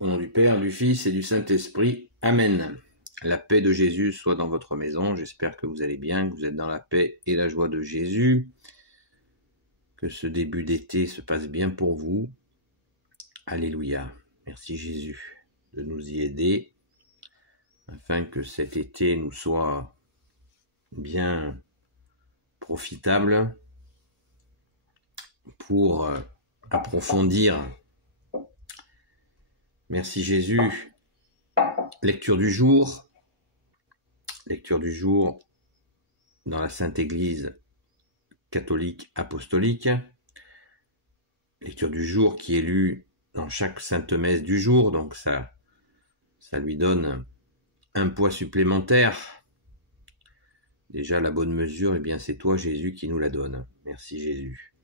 Au nom du Père, du Fils et du Saint-Esprit. Amen. La paix de Jésus soit dans votre maison. J'espère que vous allez bien, que vous êtes dans la paix et la joie de Jésus. Que ce début d'été se passe bien pour vous. Alléluia. Merci Jésus de nous y aider afin que cet été nous soit bien profitable pour approfondir. Merci Jésus. Lecture du jour dans la Sainte Église catholique apostolique. Lecture du jour qui est lue dans chaque Sainte Messe du jour, donc ça lui donne un poids supplémentaire. Déjà la bonne mesure, eh bien c'est toi Jésus qui nous la donne. Merci Jésus.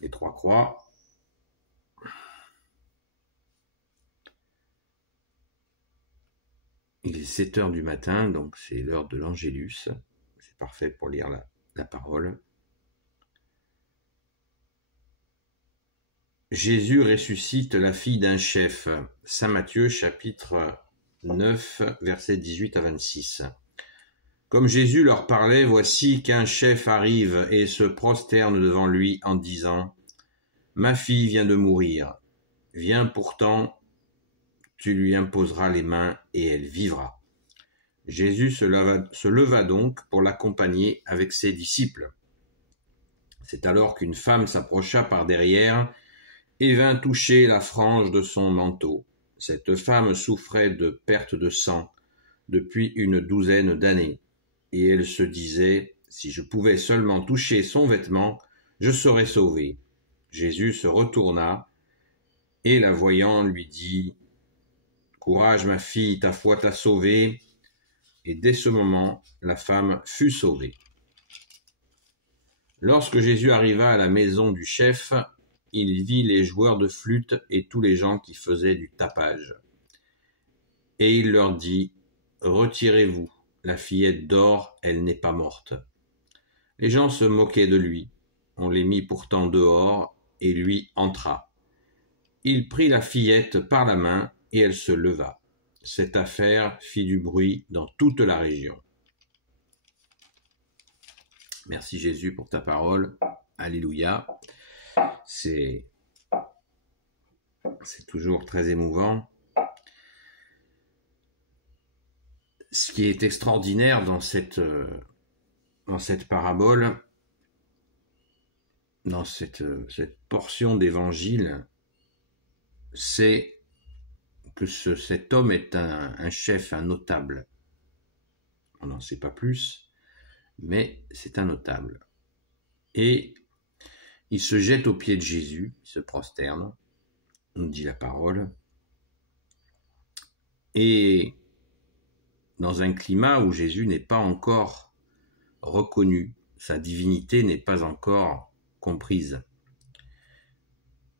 Les trois croix. Il est 7h du matin, donc c'est l'heure de l'Angélus. C'est parfait pour lire la parole. Jésus ressuscite la fille d'un chef. Saint Matthieu, chapitre 9, versets 18 à 26. Comme Jésus leur parlait, voici qu'un chef arrive et se prosterne devant lui en disant « Ma fille vient de mourir. Viens pourtant, tu lui imposeras les mains et elle vivra. » Jésus se leva donc pour l'accompagner avec ses disciples. C'est alors qu'une femme s'approcha par derrière et vint toucher la frange de son manteau. Cette femme souffrait de perte de sang depuis une 12aine d'années, et elle se disait « Si je pouvais seulement toucher son vêtement, je serais sauvée. » Jésus se retourna et la voyant lui dit « Courage ma fille, ta foi t'a sauvée. » Et dès ce moment, la femme fut sauvée. Lorsque Jésus arriva à la maison du chef, il vit les joueurs de flûte et tous les gens qui faisaient du tapage. Et il leur dit « Retirez-vous, la fillette dort, elle n'est pas morte. » Les gens se moquaient de lui. On les mit pourtant dehors, et lui entra. Il prit la fillette par la main, et elle se leva. Cette affaire fit du bruit dans toute la région. Merci Jésus pour ta parole. Alléluia. C'est toujours très émouvant. Ce qui est extraordinaire dans cette parabole, dans cette portion d'évangile, c'est que cet homme est un chef, un notable. On n'en sait pas plus, mais c'est un notable. Et il se jette aux pieds de Jésus, il se prosterne, nous dit la parole, et dans un climat où Jésus n'est pas encore reconnu, sa divinité n'est pas encore comprise.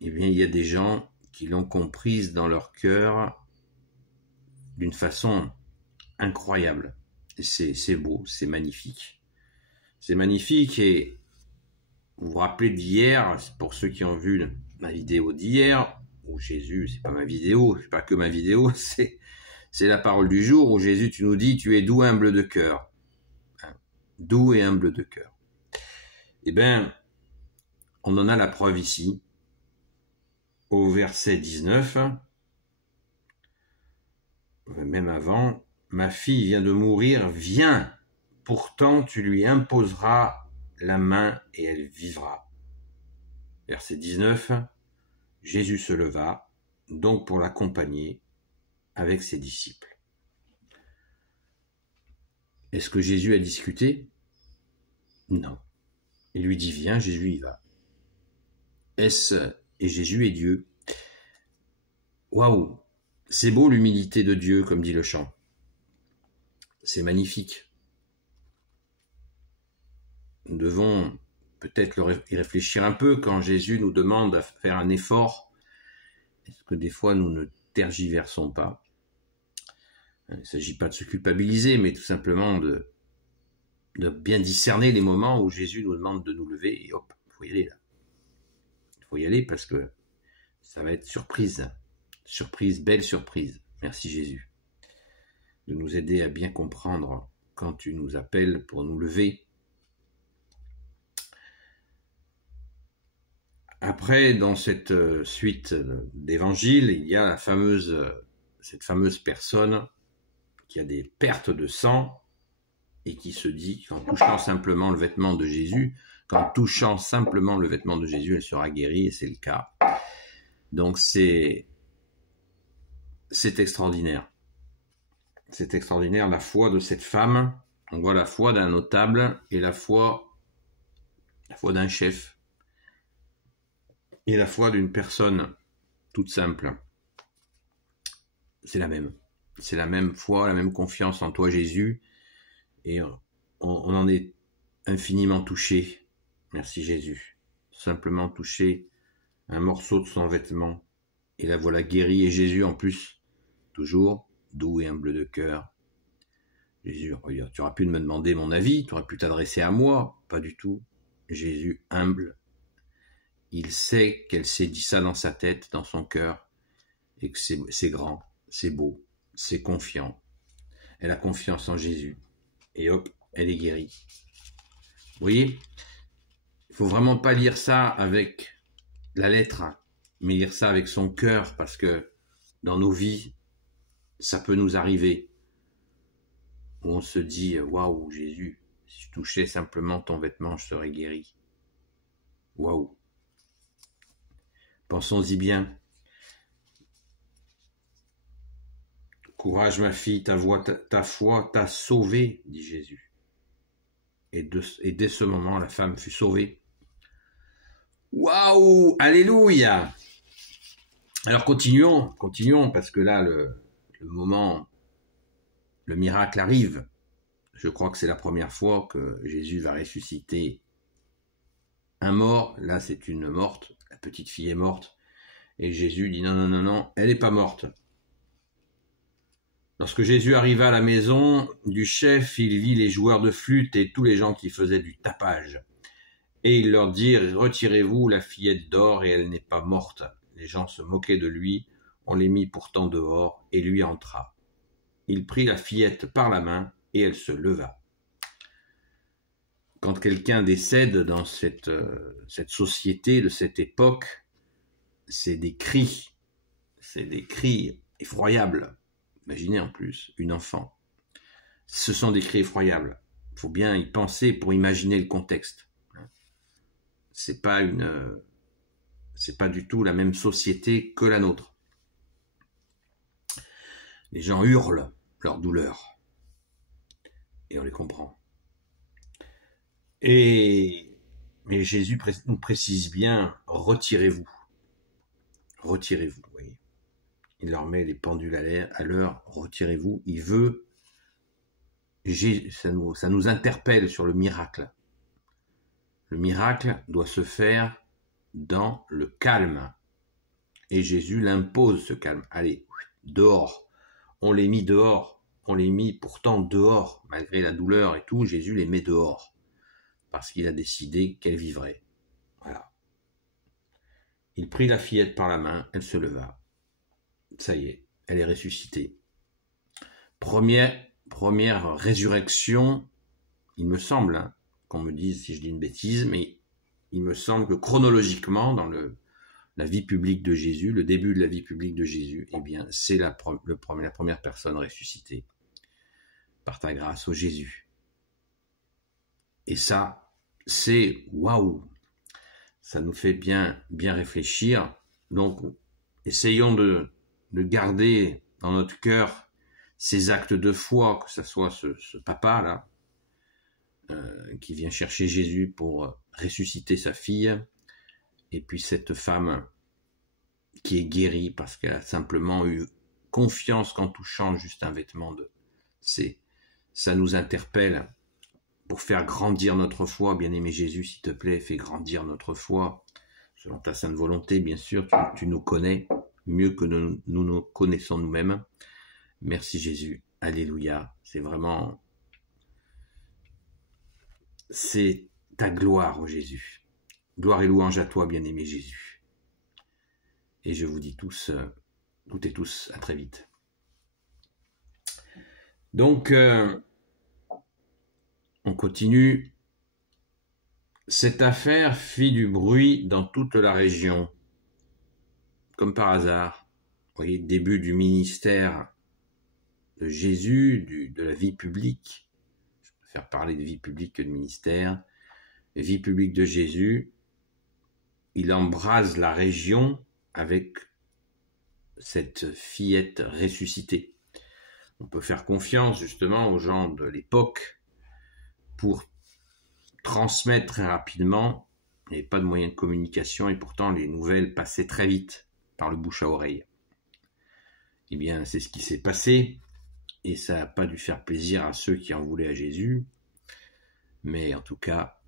Eh bien, il y a des gens qui l'ont comprise dans leur cœur d'une façon incroyable. C'est beau, c'est magnifique. C'est magnifique et vous vous rappelez d'hier, pour ceux qui ont vu ma vidéo d'hier, où Jésus, c'est pas ma vidéo, c'est pas que ma vidéo, c'est la parole du jour où Jésus, tu nous dis, tu es doux, humble de cœur. Doux et humble de cœur. Eh bien, on en a la preuve ici, au verset 19, même avant, « Ma fille vient de mourir, viens, pourtant tu lui imposeras la main et elle vivra. » Verset 19, Jésus se leva, donc pour l'accompagner avec ses disciples. Est-ce que Jésus a discuté? Non. Il lui dit, viens, Jésus y va. Et Jésus est Dieu. Waouh! C'est beau l'humilité de Dieu, comme dit le chant. C'est magnifique. Nous devons peut-être y réfléchir un peu quand Jésus nous demande de faire un effort. Est-ce que des fois nous ne tergiversons pas? Il ne s'agit pas de se culpabiliser, mais tout simplement de bien discerner les moments où Jésus nous demande de nous lever et hop, il faut y aller là. Il faut y aller parce que ça va être surprise. Surprise, belle surprise. Merci Jésus de nous aider à bien comprendre quand tu nous appelles pour nous lever. Après, dans cette suite d'évangiles, il y a cette fameuse personne qui a des pertes de sang et qui se dit qu'en touchant simplement le vêtement de Jésus, elle sera guérie, et c'est le cas. Donc c'est extraordinaire. C'est extraordinaire la foi de cette femme. On voit la foi d'un notable et la foi d'un chef et la foi d'une personne toute simple. C'est la même. C'est la même foi, la même confiance en toi Jésus, et on en est infiniment touché. Merci Jésus. Simplement toucher un morceau de son vêtement et la voilà guérie, et Jésus en plus, toujours doux et humble de cœur. Jésus, regarde, tu aurais pu me demander mon avis, tu aurais pu t'adresser à moi, pas du tout. Jésus humble, il sait qu'elle s'est dit ça dans sa tête, dans son cœur, et que c'est grand, c'est beau, c'est confiant. Elle a confiance en Jésus, et hop, elle est guérie. Vous voyez, il faut vraiment pas lire ça avec la lettre, mais lire ça avec son cœur, parce que dans nos vies, ça peut nous arriver, où on se dit, waouh Jésus, si je touchais simplement ton vêtement, je serais guéri. Waouh. Pensons-y bien. Courage ma fille, ta foi t'a sauvée, dit Jésus. Et dès ce moment, la femme fut sauvée. Waouh, alléluia. Alors continuons, parce que là, le moment, le miracle arrive. Je crois que c'est la première fois que Jésus va ressusciter un mort. Là, c'est une morte. La petite fille est morte. Et Jésus dit non, elle n'est pas morte. Lorsque Jésus arriva à la maison du chef, il vit les joueurs de flûte et tous les gens qui faisaient du tapage. Et il leur dit, retirez-vous, la fillette dort et elle n'est pas morte. Les gens se moquaient de lui, on les mit pourtant dehors, et lui entra. Il prit la fillette par la main, et elle se leva. Quand quelqu'un décède dans cette société de cette époque, c'est des cris effroyables. Imaginez en plus, une enfant. Ce sont des cris effroyables. Il faut bien y penser pour imaginer le contexte. C'est pas du tout la même société que la nôtre. Les gens hurlent leur douleur. Et on les comprend. Mais Jésus nous précise bien, retirez-vous. Retirez-vous, vous voyez. Il leur met les pendules à l'heure, retirez-vous. Il veut, ça nous interpelle sur le miracle. Le miracle doit se faire dans le calme. Et Jésus l'impose, ce calme. Allez, dehors. On les mit dehors. On les mit pourtant dehors. Malgré la douleur et tout, Jésus les met dehors. Parce qu'il a décidé qu'elle vivrait. Voilà. Il prit la fillette par la main, elle se leva. Ça y est, elle est ressuscitée. Première résurrection, il me semble, qu'on me dise si je dis une bêtise, mais il me semble que chronologiquement, dans la vie publique de Jésus, le début de la vie publique de Jésus, eh bien, c'est la première personne ressuscitée par ta grâce, ô Jésus. Et ça, c'est waouh. Ça nous fait bien réfléchir. Donc, essayons de garder dans notre cœur ces actes de foi, que ce soit ce papa-là, qui vient chercher Jésus pour ressusciter sa fille, et puis cette femme qui est guérie parce qu'elle a simplement eu confiance qu'en touchant juste un vêtement ça nous interpelle pour faire grandir notre foi. Bien-aimé Jésus, s'il te plaît, fais grandir notre foi, selon ta sainte volonté, bien sûr, tu nous connais mieux que nous nous connaissons nous-mêmes. Merci Jésus, alléluia, c'est ta gloire, ô Jésus. Gloire et louange à toi, bien-aimé Jésus. Et je vous dis tous, toutes et tous, à très vite. Donc, on continue. Cette affaire fit du bruit dans toute la région, comme par hasard. Vous voyez, début du ministère de Jésus, de la vie publique. Je préfère parler de vie publique que de ministère. La vie publique de Jésus, il embrase la région avec cette fillette ressuscitée. On peut faire confiance justement aux gens de l'époque pour transmettre très rapidement. Il n'y avait pas de moyens de communication et pourtant les nouvelles passaient très vite par le bouche à oreille. Eh bien, c'est ce qui s'est passé et ça n'a pas dû faire plaisir à ceux qui en voulaient à Jésus. Mais en tout cas,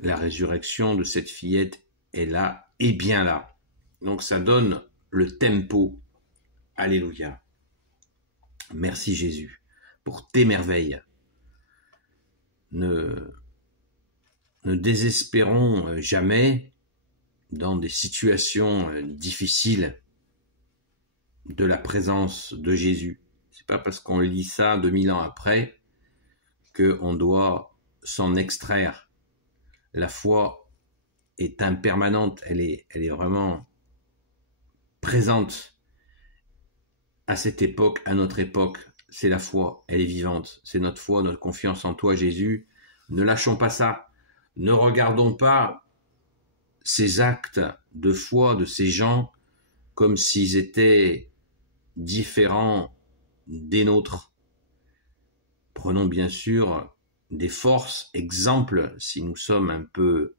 la résurrection de cette fillette est là et bien là. Donc ça donne le tempo. Alléluia. Merci Jésus pour tes merveilles. Ne désespérons jamais dans des situations difficiles de la présence de Jésus. C'est pas parce qu'on lit ça 2000 ans après qu'on doit s'en extraire. La foi est impermanente, elle est vraiment présente à cette époque, à notre époque. C'est la foi, elle est vivante. C'est notre foi, notre confiance en toi, Jésus. Ne lâchons pas ça. Ne regardons pas ces actes de foi de ces gens comme s'ils étaient différents des nôtres. Prenons bien sûr des forces, exemples si nous sommes un peu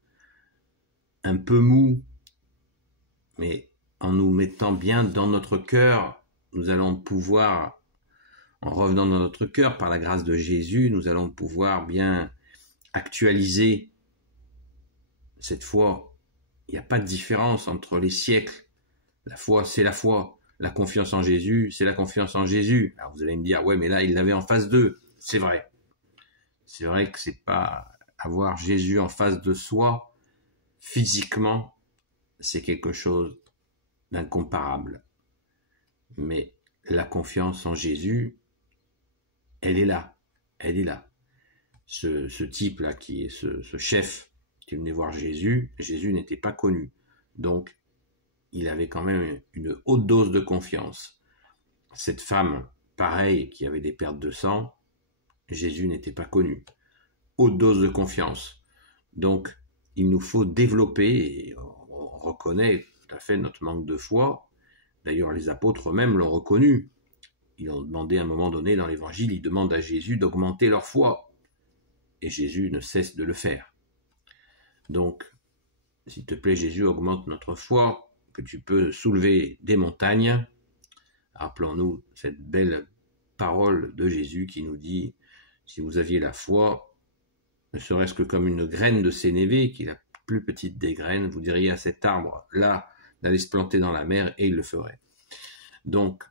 mous, mais en nous mettant bien dans notre cœur, nous allons pouvoir, en revenant dans notre cœur par la grâce de Jésus, nous allons pouvoir bien actualiser cette foi. Il n'y a pas de différence entre les siècles. La foi, c'est la foi. La confiance en Jésus, c'est la confiance en Jésus. Alors vous allez me dire, ouais, mais là, il l'avait en face d'eux. C'est vrai. C'est vrai que c'est pas avoir Jésus en face de soi, physiquement, c'est quelque chose d'incomparable. Mais la confiance en Jésus, elle est là. Elle est là. Ce type-là, qui est ce chef qui venait voir Jésus, Jésus n'était pas connu. Donc, il avait quand même une haute dose de confiance. Cette femme, pareil, qui avait des pertes de sang, Jésus n'était pas connu. Haute dose de confiance. Donc, il nous faut développer, et on reconnaît tout à fait notre manque de foi. D'ailleurs, les apôtres eux-mêmes l'ont reconnu. Ils ont demandé à un moment donné dans l'évangile, ils demandent à Jésus d'augmenter leur foi. Et Jésus ne cesse de le faire. Donc, s'il te plaît, Jésus, augmente notre foi, que tu peux soulever des montagnes. Rappelons-nous cette belle parole de Jésus qui nous dit, si vous aviez la foi, ne serait-ce que comme une graine de sénévé, qui est la plus petite des graines, vous diriez à cet arbre, là, d'aller se planter dans la mer, et il le ferait. Donc,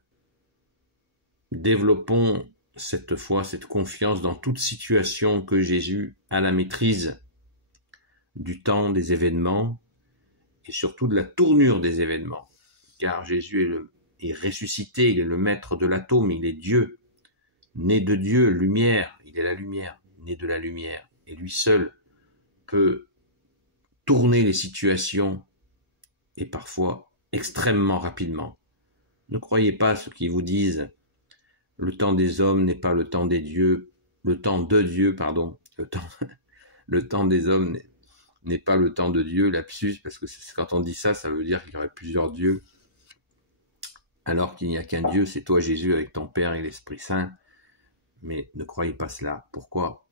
développons cette foi, cette confiance dans toute situation que Jésus a la maîtrise du temps, des événements, et surtout de la tournure des événements. Car Jésus est ressuscité, il est le maître de l'atome, il est Dieu, né de Dieu, lumière, il est la lumière, né de la lumière, et lui seul peut tourner les situations, et parfois extrêmement rapidement. Ne croyez pas à ceux qui vous disent le temps des hommes n'est pas le temps des dieux, le temps de Dieu, pardon, le temps des hommes n'est pas le temps de Dieu, lapsus, parce que quand on dit ça, ça veut dire qu'il y aurait plusieurs dieux, alors qu'il n'y a qu'un Dieu, c'est toi Jésus avec ton Père et l'Esprit Saint. Mais ne croyez pas cela. Pourquoi ?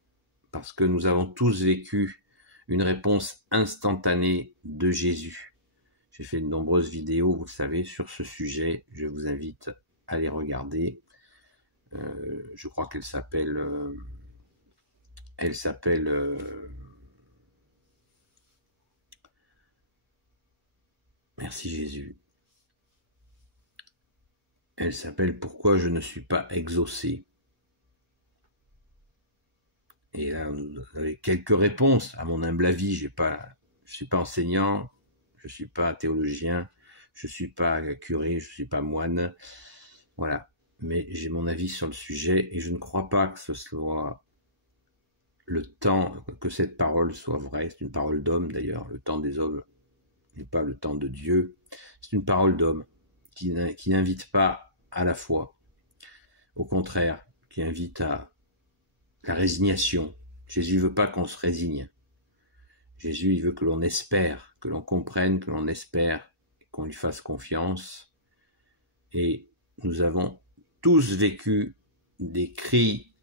Parce que nous avons tous vécu une réponse instantanée de Jésus. J'ai fait de nombreuses vidéos, vous le savez, sur ce sujet. Je vous invite à les regarder. Je crois qu'elle s'appelle... Merci Jésus. Elle s'appelle « Pourquoi je ne suis pas exaucé ?» Et là, vous avez quelques réponses. À mon humble avis, je ne suis pas enseignant, je ne suis pas théologien, Je ne suis pas curé, je ne suis pas moine. Voilà. Mais j'ai mon avis sur le sujet et je ne crois pas que ce soit le temps, que cette parole soit vraie. C'est une parole d'homme d'ailleurs. Le temps des hommes n'est pas le temps de Dieu. C'est une parole d'homme qui n'invite pas à la foi. Au contraire, qui invite à la résignation. Jésus ne veut pas qu'on se résigne. Jésus, il veut que l'on espère, que l'on comprenne, que l'on espère, qu'on lui fasse confiance. Et nous avons tous vécu des cris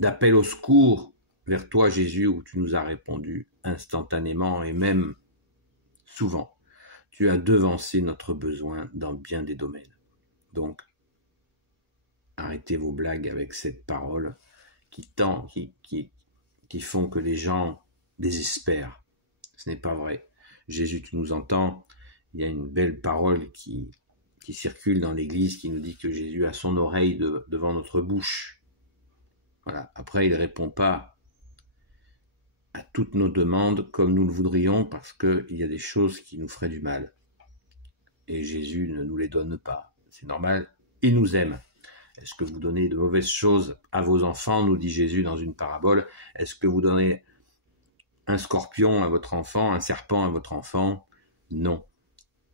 d'appel au secours vers toi, Jésus, où tu nous as répondu instantanément et même souvent. Tu as devancé notre besoin dans bien des domaines. Donc, arrêtez vos blagues avec cette parole qui font que les gens désespèrent. Ce n'est pas vrai. Jésus, tu nous entends. Il y a une belle parole qui circule dans l'Église qui nous dit que Jésus a son oreille devant notre bouche. Voilà. Après, il ne répond pas à toutes nos demandes comme nous le voudrions parce qu'il y a des choses qui nous feraient du mal. Et Jésus ne nous les donne pas. C'est normal, il nous aime. Est-ce que vous donnez de mauvaises choses à vos enfants, nous dit Jésus dans une parabole? Est-ce que vous donnez un scorpion à votre enfant, un serpent à votre enfant? Non.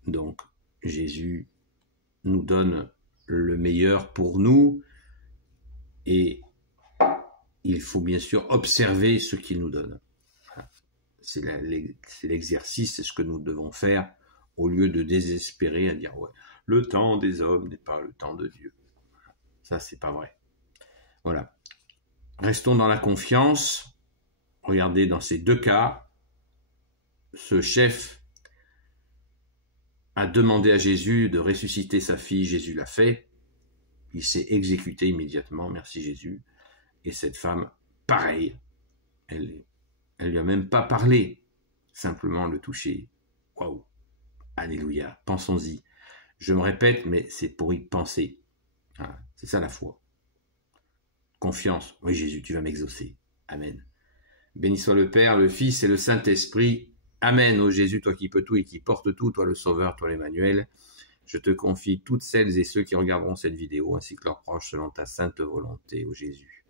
Donc, Jésus nous donne le meilleur pour nous et il faut bien sûr observer ce qu'il nous donne. C'est l'exercice, c'est ce que nous devons faire au lieu de désespérer à dire ouais, le temps des hommes n'est pas le temps de Dieu. Ça, c'est pas vrai. Voilà. Restons dans la confiance. Regardez, dans ces deux cas, ce chef a demandé à Jésus de ressusciter sa fille. Jésus l'a fait. Il s'est exécuté immédiatement. Merci Jésus. Et cette femme, pareil. Elle lui a même pas parlé. Simplement le toucher. Waouh. Alléluia. Pensons-y. Je me répète, mais c'est pour y penser. Voilà. C'est ça la foi. Confiance. Oui, Jésus, tu vas m'exaucer. Amen. Béni soit le Père, le Fils et le Saint-Esprit. Amen. Ô Jésus, toi qui peux tout et qui portes tout, toi le Sauveur, toi l'Emmanuel. Je te confie toutes celles et ceux qui regarderont cette vidéo, ainsi que leurs proches, selon ta sainte volonté, ô Jésus.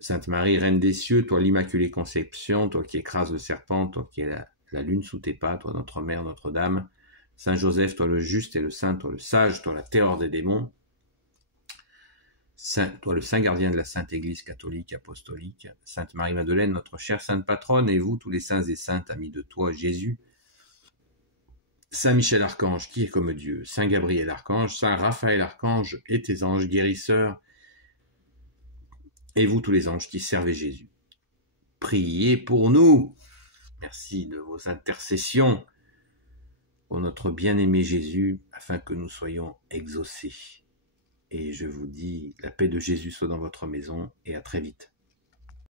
Sainte Marie, Reine des cieux, toi l'Immaculée Conception, toi qui écrases le serpent, toi qui es la lune sous tes pas, toi notre Mère, Notre-Dame. Saint Joseph, toi le juste et le saint, toi le sage, toi la terreur des démons. Toi le saint gardien de la Sainte Église catholique apostolique, Sainte Marie-Madeleine, notre chère sainte patronne, et vous, tous les saints et saintes, amis de toi, Jésus, Saint Michel Archange, qui est comme Dieu, Saint Gabriel Archange, Saint Raphaël Archange, et tes anges guérisseurs, et vous, tous les anges qui servez Jésus. Priez pour nous. Merci de vos intercessions pour notre bien-aimé Jésus, afin que nous soyons exaucés. Et je vous dis, la paix de Jésus soit dans votre maison, et à très vite.